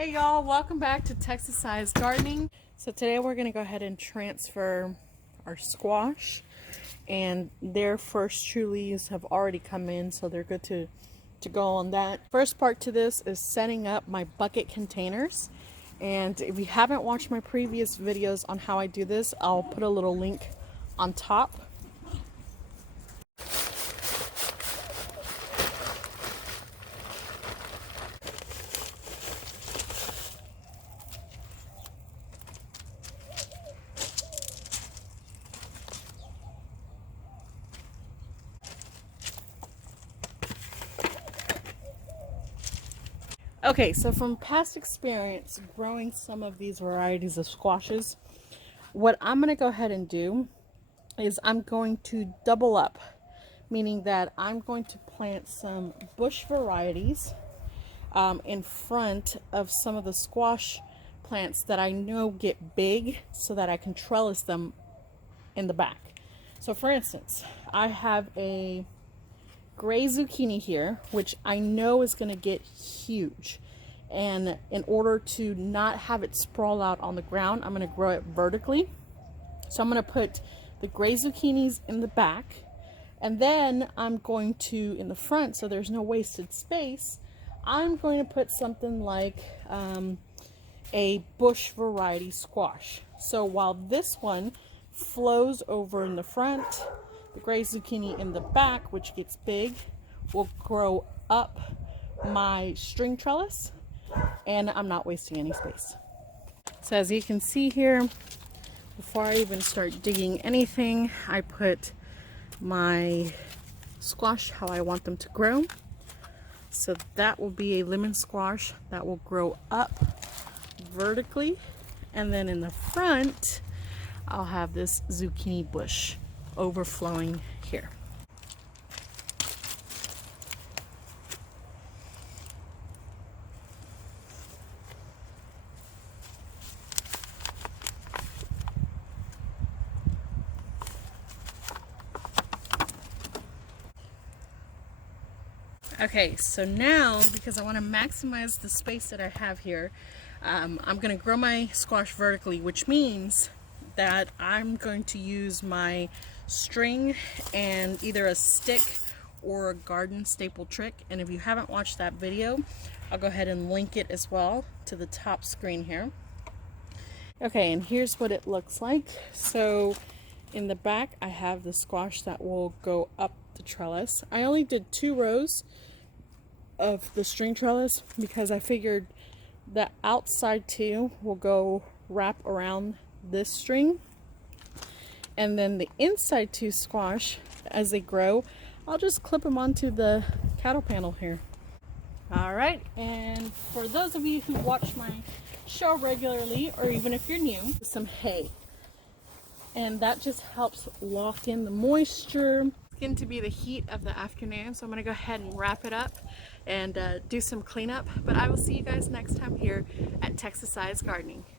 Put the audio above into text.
Hey y'all, welcome back to Texas Size Gardening. So today we're going to go ahead and transfer our squash, and their first true leaves have already come in, so they're good to go on that. First part to this is setting up my bucket containers, and if you haven't watched my previous videos on how I do this, I'll put a little link on top. Okay, so from past experience growing some of these varieties of squashes, what I'm going to go ahead and do is I'm going to double up, meaning that I'm going to plant some bush varieties in front of some of the squash plants that I know get big so that I can trellis them in the back. So for instance, I have a gray zucchini here, which I know is going to get huge. And in order to not have it sprawl out on the ground, I'm going to grow it vertically. So I'm going to put the gray zucchinis in the back, and then I'm going to, in the front, so there's no wasted space, I'm going to put something like a bush variety squash. So while this one flows over in the front, the gray zucchini in the back, which gets big, will grow up my string trellis, and I'm not wasting any space. So as you can see here, before I even start digging anything, I put my squash how I want them to grow. So that will be a lemon squash that will grow up vertically, and then in the front I'll have this zucchini bush overflowing here. Okay, so now, because I want to maximize the space that I have here, I'm going to grow my squash vertically, which means that I'm going to use my string and either a stick or a garden staple trick. And if you haven't watched that video, I'll go ahead and link it as well to the top screen here. Okay, and here's what it looks like. So in the back, I have the squash that will go up the trellis. I only did 2 rows of the string trellis because I figured the outside 2 will go wrap around this string, and then the inside 2 squash, as they grow, I'll just clip them onto the cattle panel here. Alright, and for those of you who watch my show regularly, or even if you're new, some hay, and that just helps lock in the moisture. It's going to be the heat of the afternoon, so I'm going to go ahead and wrap it up and do some cleanup, but I will see you guys next time here at Texas Size Gardening.